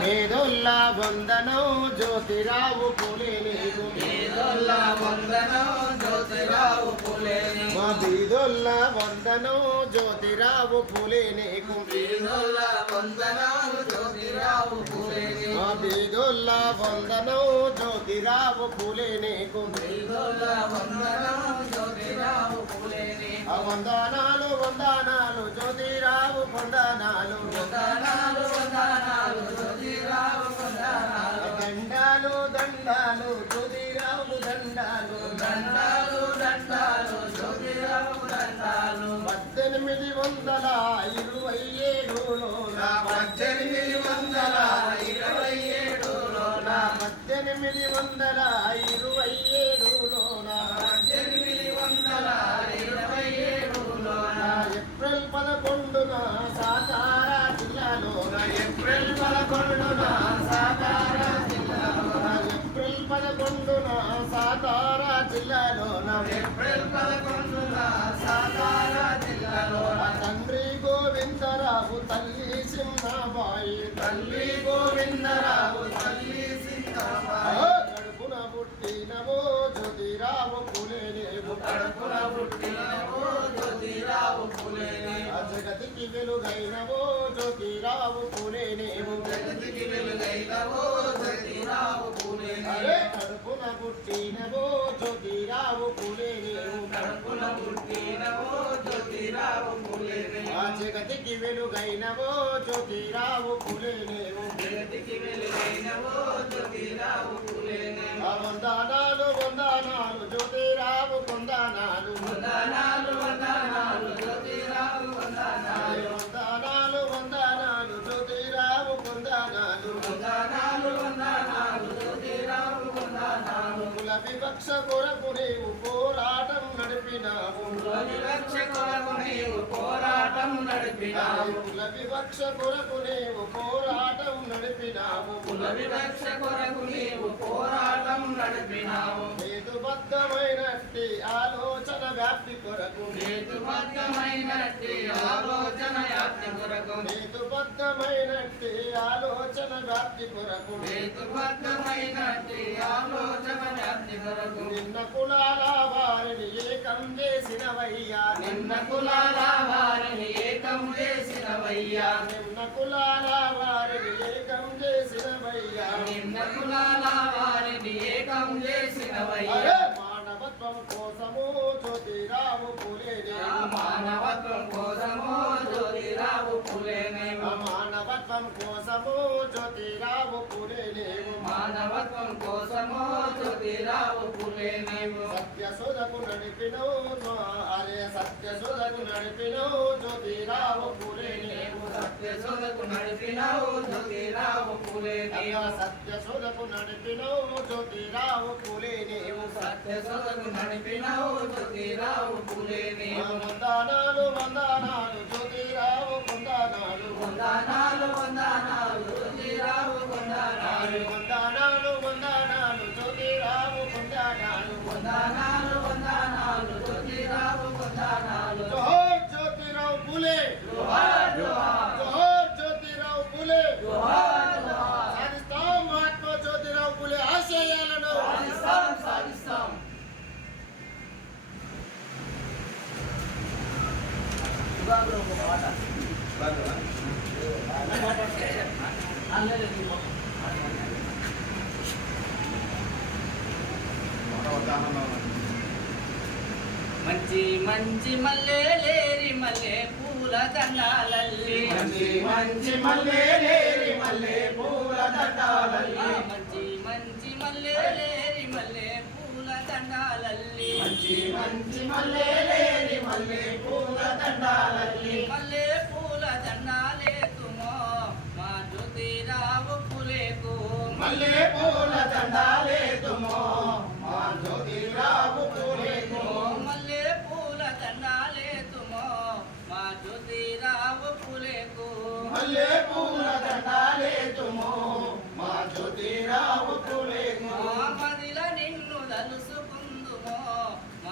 పేదోళ్ళ వందనం జ్యోతిరావు పులే నీకు. పేదోళ్ళ వందనం జ్యోతిరావు పులే మా బీదోళ్ళ వందనం జ్యోతిరావు పులే నీకు. వందనం జ్యోతిరావు పులే మా బీదోళ్ళ వందనం జ్యోతిరావు పులే నీకు. వందనం జ్యోతిరావు పులే ఆ వందనాలు వందనాలు జ్యోతిరావు వందనాలు. పద్దెనిమిది వందల ఇరవై ఏడులోన పద్దెనిమిది వందల ఇరవై ఏడులోన పద్దెనిమిది వందల ఇరవై ఏడులోన పద్దెనిమిది వందల ఇరవై ఏడులోన ఏప్రిల్ పదకొండున సాతారా జిల్లాలోన ఏప్రిల్ పదకొండున సాతారా జిల్లాలోన ఏప్రిల్ పదకొండున సాతారా జిల్లాలోన ఏప్రిల్ పదకొండున సింహాబాయి తల్లి గోవిందరావు తల్లి సింగమాయి కడుపున పుట్టినవో జ్యోతిరావు పులేనేవు కడుపున పుట్టినవో జ్యోతిరావు పులేని జగతికి వెలుగైనవో జ్యోతిరావు పులేనేవు జగతికి వెలుగైనవో జ్యోతిరావు పులేని కడుపున పుట్టినవో జ్యోతిరావు పులేనేవు వెలుగైనవో జ్యోతిరావు పులేనేవు వెలుగైనవో జ్యోతిరావు పులేని ఆ వందనాలు వందనాలు జ్యోతిరావు కొందనాలు వందనాలు వివక్ష కొరకు నీవు పోరాటం నడిపినావు. వివక్ష కొరకు నీవు పోరాటం నడిపినావు. కుల వివక్ష కొరకు నీవు పోరాటం నడిపినావు. కుల వివక్ష కొరకు నీవు పోరాటం నడిపినావు. హేతుబద్ధమైనట్టి ఆలోచన వ్యాప్తి కొరకు హేతుబద్ధమైనట్టి ఆలోచన యాప్తి కొరకు. హేతుబద్ధమైనట్టి ఆలోచన వ్యాప్తి కొరకు. ఆలోచన యాప్తి కొరకు. నిన్న కులాల వారిని ఏకం చేసినవయ్యా. నిన్న కులాల వారిని ఏకం చేసినవయ్యా. నిన్న కులాల వారిని ఏకం చేసినవయ్యా. నిన్న కులాల వారిని ఏకం చేసినవయ్యా. మానవత్వం కోసము జ్యోతిరావు పులేనే మానవత్వం కోసమో మానవత్వం కోసము జ్యోతిరావు పులేనేవు మానవత్వం కోసమో జ్యోతిరావు పులేనేమో సత్య సుధకు నడిపినవు అరే సత్య సుధకు నడిపినవు జ్యోతిరావు పులేనేవు సత్య సోదకు నడిపినావు జ్యోతిరావు పులేనేమో సత్య సుధకు నడిపినవు జ్యోతిరావు పులేనేవు సత్య సోదకు నడిపినావు జ్యోతిరావు పులేనేమో వందనాలు వందనాలు జ్యోతిరావు వందనాలు వందనాలు వందనాలు జ్యోతిరావు వందనాలు. వందనాలు వందనాలు జ్యోతిరావు వందనాలు. వందనాలు వందనాలు జ్యోతిరావు వందనాలు. జోహర్ జ్యోతిరావు పులే జోహార్ జోహార్ సాధిస్తాం మహాత్మా జ్యోతిరావు పులే ఆశయాలను సాధిస్తాం సాధిస్తాం మంచి మల్లె లేరి మల్లె పూల దండాలల్లి. మంచి మంచి మల్లేలేరి మల్లె పూల దండాలల్లి. మంచి మంచి మల్లె లేరి మల్లె పూల దండాలల్లి. మంచి మంచి మల్లేలేరి మల్లె పూల దండాలల్లి. మల్లె పూల దండాలే తుమో మా జ్యోతిరావు పులేకు మల్లె పూల దండాలే తుమో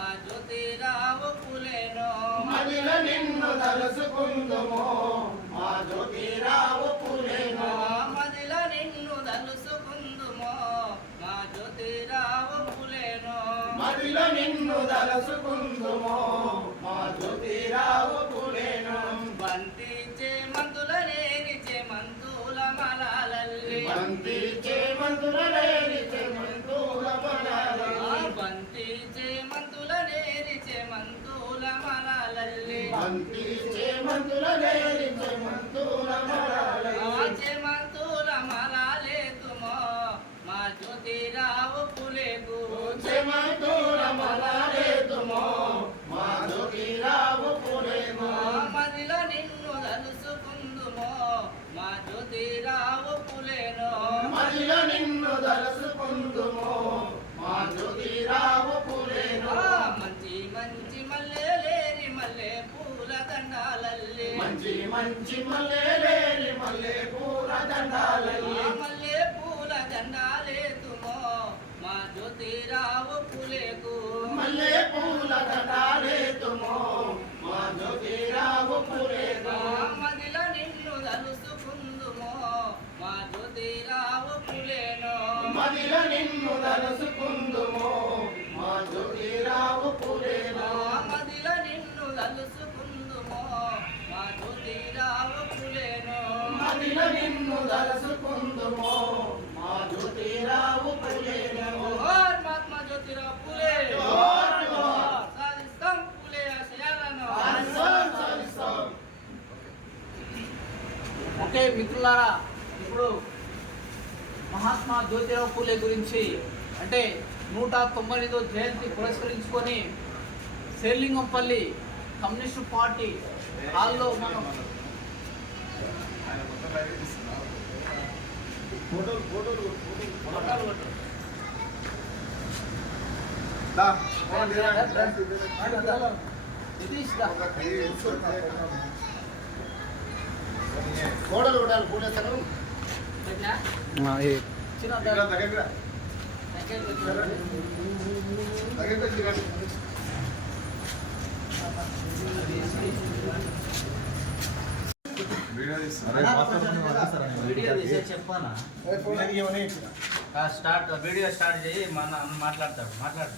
మా జ్యోతిరావు పులేనో మదిల నిన్ను తలుసుకుందుము. మా జ్యోతిరావు పులేనో మదిల నిన్ను తలుసుకుందుము. మా జ్యోతిరావు పులేనో మదిల నిన్ను తలుసుకుందుము. మలాలల్లి చేమంతుల లేని పూల దండాలల్లి మంచి మంచి మల్లె లేని మల్లె పూల దండాలల్లి మల్లె పూల దండాలే తుమో మా జ్యోతిరావు పులేకు. మల్లె పూల దండాలే తుమో మా జ్యోతిరావు పులేను మదిలో నిన్ను తలుసుకుందుమో మా జ్యోతిరావు పులేను. మదిలో నిన్ను దలసుకుందుమో మా జ్యోతిరావు పులేను. మా నిన్ను దలసుకుందుమో మా జ్యోతిరావు జ్యోతిరావు పులే సాధిస్తాం పులే ఆశయాలను సాధిస్తాం, ఓకే మిత్రులారా ఇప్పుడు మహాత్మా జ్యోతిరావు పూలే గురించి అంటే నూట తొంభై ఐదో జయంతి పురస్కరించుకొని శేర్లింగంపల్లి కమ్యూనిస్టు పార్టీ హాల్లో మనం ఫోటోలు. నితీష్ దా. గోడలు ఉండాలి పూలేస్తారు పెట్టినా? చిన్న స్టార్ట్ వీడియో స్టార్ట్ చేయి మన మాట్లాడతాడు మాట్లాడు.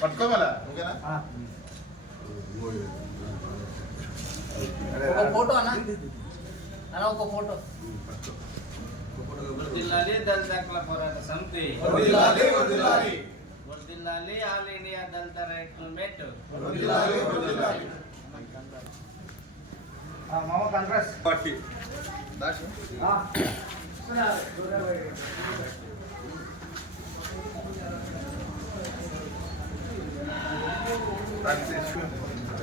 పట్టుకోవాలా? ఓకేనా? ఒక ఫోటో అన్న? అన్న ఒక ఫోటో. वर्दिल्लाली दल दाखला ಹೋರಾಟ ಸಮಿತಿ ವರ್ದಿಲ್ಲಾಲಿ ವರ್ದಿಲ್ಲಾಲಿ ವರ್ದಿಲ್ಲಾಲಿ ಆಲ್ ಇಂಡಿಯಾ ದಲ್ ದ ರೈಟ್ ಮೂವ್ಮೆಂಟ್ ವರ್ದಿಲ್ಲಾಲಿ ವರ್ದಿಲ್ಲಾಲಿ ಆ ಮಾಮ ಕಾಂಗ್ರೆಸ್ ಪಾರ್ಟಿ ದಾಶ ಹಾ ಸರ ದೊರೆ ಬೈ ಪ್ರಾಕ್ಟಿಸ್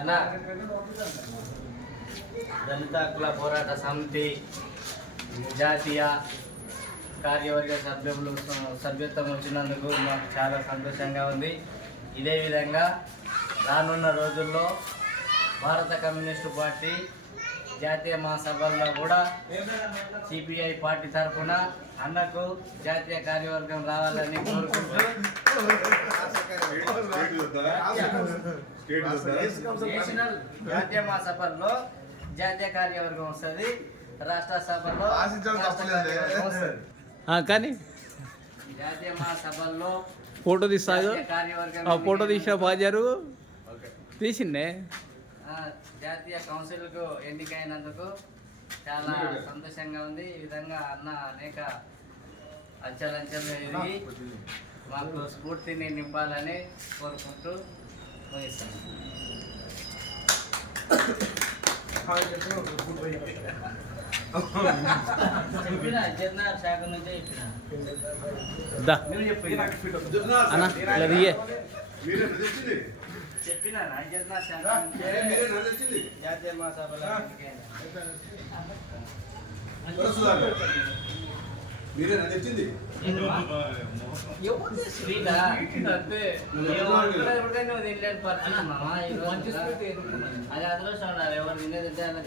అన్న. దళిత హక్కుల పోరాట సమితి జాతీయ కార్యవర్గ సభ్యులు సభ్యత్వం వచ్చినందుకు మాకు చాలా సంతోషంగా ఉంది. ఇదే విధంగా రానున్న రోజుల్లో భారత కమ్యూనిస్టు పార్టీ జాతీయ మహాసభల్లో కూడా సిపిఐ పార్టీ తరఫున అన్నకు జాతీయ కార్యవర్గం రావాలని కోరుకుంటూ జాతీయ మహాసభల్లో జాతీయ కార్యవర్గం వస్తుంది రాష్ట్ర సభలో కానీ జాతీయ మహాసభల్లో ఫోటో తీస్తాదు ఆ ఫోటో తీసిన బాజారు. తీసిండే. జాతీయ కౌన్సిల్కు ఎన్నికైనందుకు చాలా సంతోషంగా ఉంది. ఈ విధంగా అన్న అనేక అంచెలంచెలు ఎదిగి మాకు స్ఫూర్తిని నింపాలని కోరుకుంటూ ముగిస్తాను. చెప్పినా జర్నార్ శాఖ జాతీయ మహాసభలో మీరేనా తెచ్చింది. అది. అదృష్టం ఎవరు తినేది అలా